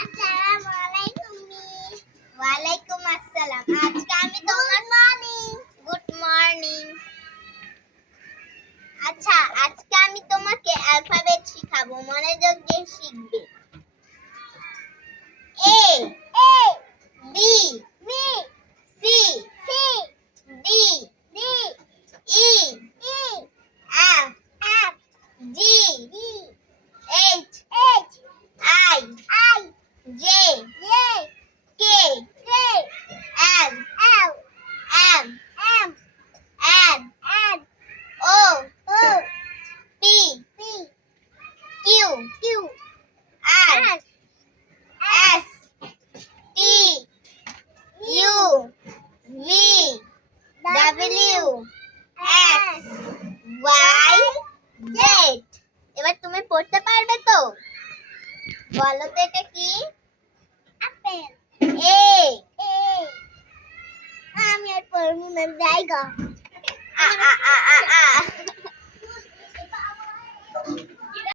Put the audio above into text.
আসসালামু আলাইকুম। ওয়ালাইকুম আসসালাম। আজকে আমি তোমার গুড মর্নিং। আচ্ছা, আজকে আমি তোমাকে অ্যালফাবেট শিখাবো, মনোযোগ দিয়ে শিখবে। A B C D E F G H I J K L M N O P Q R S T U V W X Y Z। এবার তুমি পড়তে পারবে তো? বলো তো এটা কি? আপেল। আমি আর পড়বো না, জায়গা।